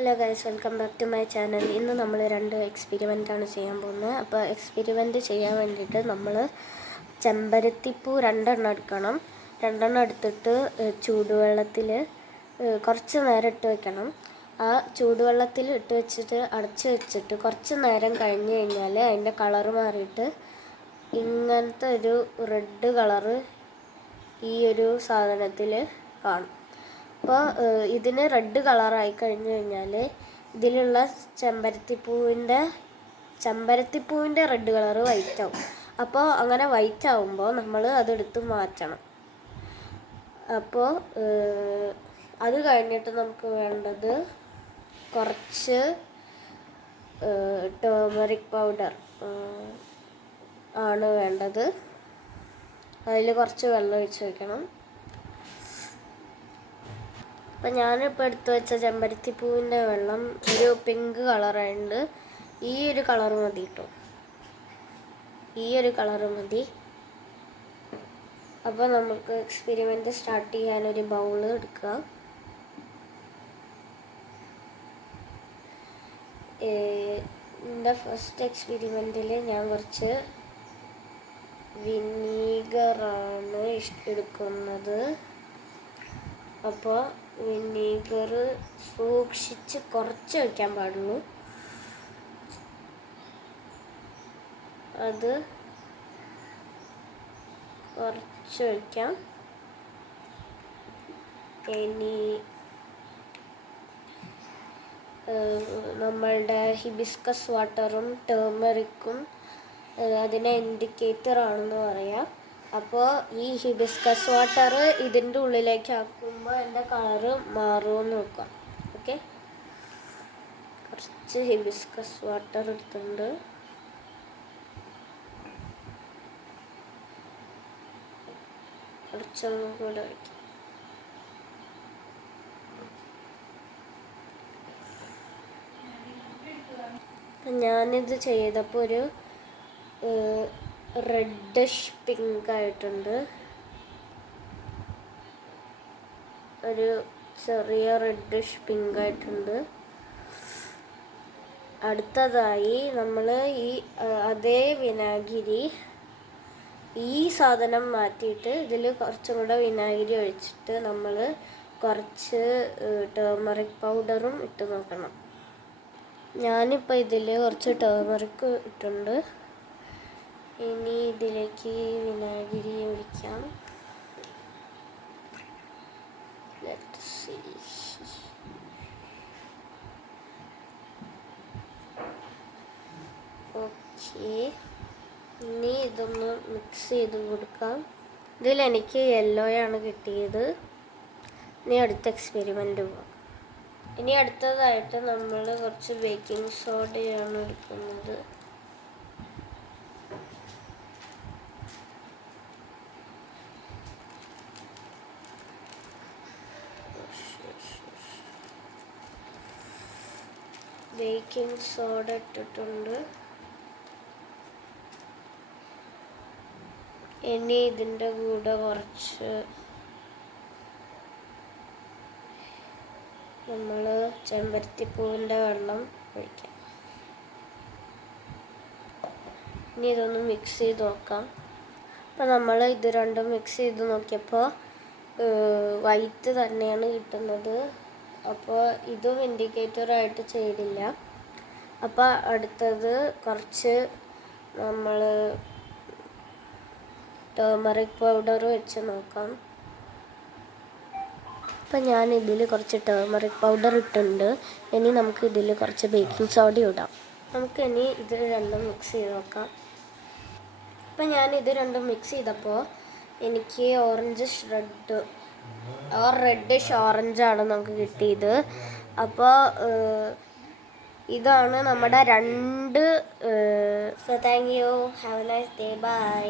Hello guys, welcome back to my channel. ഇന്ന് നമ്മൾ രണ്ട് എക്സ്പെരിമെൻ്റാണ് ചെയ്യാൻ പോകുന്നത്. അപ്പോൾ എക്സ്പെരിമെൻ്റ് ചെയ്യാൻ വേണ്ടിയിട്ട് നമ്മൾ ചെമ്പരത്തിപ്പൂ രണ്ടെണ്ണം എടുക്കണം. രണ്ടെണ്ണം എടുത്തിട്ട് ചൂടുവെള്ളത്തിൽ കുറച്ച് നേരം ഇട്ട് വെക്കണം. ആ ചൂടുവെള്ളത്തിൽ ഇട്ട് വെച്ചിട്ട് അടച്ച് വെച്ചിട്ട് കുറച്ച് നേരം കഴിഞ്ഞ് കഴിഞ്ഞാൽ അതിൻ്റെ കളറ് മാറിയിട്ട് ഇങ്ങനത്തെ ഒരു റെഡ് കളറ് ഈ ഒരു സാധനത്തിൽ കാണും. അപ്പോൾ ഇതിന് റെഡ് കളറായി കഴിഞ്ഞ് കഴിഞ്ഞാൽ ഇതിലുള്ള ചെമ്പരത്തിപ്പൂവിൻ്റെ റെഡ് കളറ് വൈറ്റ് ആവും. അപ്പോൾ അങ്ങനെ വൈറ്റ് ആവുമ്പോൾ നമ്മൾ അതെടുത്ത് മാറ്റണം. അപ്പോൾ അത് കഴിഞ്ഞിട്ട് നമുക്ക് വേണ്ടത് കുറച്ച് ടേമറിക് പൗഡർ ആണ് വേണ്ടത്. അതിൽ കുറച്ച് വെള്ളം ഒഴിച്ച് വയ്ക്കണം. അപ്പം ഞാനിപ്പോൾ എടുത്തു വെച്ച ചെമ്പരത്തിപ്പൂവിൻ്റെ വെള്ളം ഒരു പിങ്ക് കളറായിട്ടുണ്ട്. ഈ ഒരു കളറ് മതി കേട്ടോ, ഈ ഒരു കളറ് മതി. അപ്പോൾ നമുക്ക് എക്സ്പെരിമെൻ്റ് സ്റ്റാർട്ട് ചെയ്യാനൊരു ബൗള് എടുക്കുക. എൻ്റെ ഫസ്റ്റ് എക്സ്പെരിമെൻറ്റിൽ ഞാൻ കുറച്ച് വിനീഗറാണ് എടുക്കുന്നത്. അപ്പോൾ വിനീഗർ സൂക്ഷിച്ച് കുറച്ച് വയ്ക്കാൻ പാടുള്ളൂ. അത് കുറച്ച് വയ്ക്കാം. ഇനി നമ്മളുടെ ഹിബിസ്കസ് വാട്ടറും ടേമറിക്കും അതിനെ ഇൻഡിക്കേറ്റർ ആണെന്ന് പറയാം. അപ്പോൾ ഈ ഹിബിസ്കസ് വാട്ടർ ഇതിൻ്റെ ഉള്ളിലേക്ക് ആക്കുമ്പോൾ എൻ്റെ കളറ് മാറുമെന്ന് നോക്കാം. ഓക്കെ, കുറച്ച് ഹിബിസ്കസ് വാട്ടർ എടുത്തിട്ടുണ്ട്. കുറച്ചൊന്നും കൂടെ വയ്ക്കാം. ഞാനിത് ചെയ്തപ്പോൾ ഒരു റെഡിഷ് പിങ്ക് ആയിട്ടുണ്ട്. ഒരു ചെറിയ റെഡിഷ് പിങ്ക് ആയിട്ടുണ്ട്. അടുത്തതായി നമ്മൾ ഈ അതേ വിനാഗിരി ഈ സാധനം മാറ്റിയിട്ട് ഇതിൽ കുറച്ചും കൂടെ വിനാഗിരി ഒഴിച്ചിട്ട് നമ്മൾ കുറച്ച് ടേമറിക് പൗഡറും ഇട്ട് നോക്കണം. ഞാനിപ്പോൾ ഇതിൽ കുറച്ച് ടേമറിക് ഇട്ടുണ്ട്. ഇനി ഇതിലേക്ക് വിനാഗിരി ഒഴിക്കാം. ഓക്കെ, ഇനി ഇതൊന്ന് മിക്സ് ചെയ്ത് കൊടുക്കാം. ഇതിലെനിക്ക് യെല്ലോയാണ് കിട്ടിയത്. ഇനി അടുത്ത എക്സ്പെരിമെൻ്റ് പോകാം. ഇനി അടുത്തതായിട്ട് നമ്മൾ കുറച്ച് ബേക്കിംഗ് സോഡയാണ് എടുക്കുന്നത്. ബേക്കിംഗ് സോഡ ഇട്ടിട്ടുണ്ട്. ഇനി ഇതിൻ്റെ കൂടെ കുറച്ച് നമ്മൾ ചെമ്പരത്തിപ്പൂവിൻ്റെ വെള്ളം ഒഴിക്കാം. ഇനി ഇതൊന്ന് മിക്സ് ചെയ്ത് നോക്കാം. അപ്പോൾ നമ്മൾ ഇത് രണ്ടും മിക്സ് ചെയ്ത് നോക്കിയപ്പോൾ വൈറ്റ് തന്നെയാണ് കിട്ടുന്നത്. അപ്പോൾ ഇതും ഇൻഡിക്കേറ്ററായിട്ട് ചെയ്തില്ല. അപ്പോൾ അടുത്തത് കുറച്ച് നമ്മൾ ടേമറിക് പൗഡർ വെച്ച് നോക്കാം. അപ്പം ഞാൻ ഇതിൽ കുറച്ച് ടേമറിക് പൗഡർ ഇട്ടിട്ടുണ്ട്. ഇനി നമുക്ക് ഇതിൽ കുറച്ച് ബേക്കിംഗ് സോഡ ഇടാം. നമുക്ക് ഇനി ഇത് രണ്ടും മിക്സ് ചെയ്ത് നോക്കാം. അപ്പം ഞാൻ ഇത് രണ്ടും മിക്സ് ചെയ്തപ്പോൾ എനിക്ക് റെഡിഷ് ഓറഞ്ചാണ് നമുക്ക് കിട്ടിയത്. അപ്പോൾ ഇതാണ് നമ്മുടെ രണ്ട്. So thank you, have a nice day, by.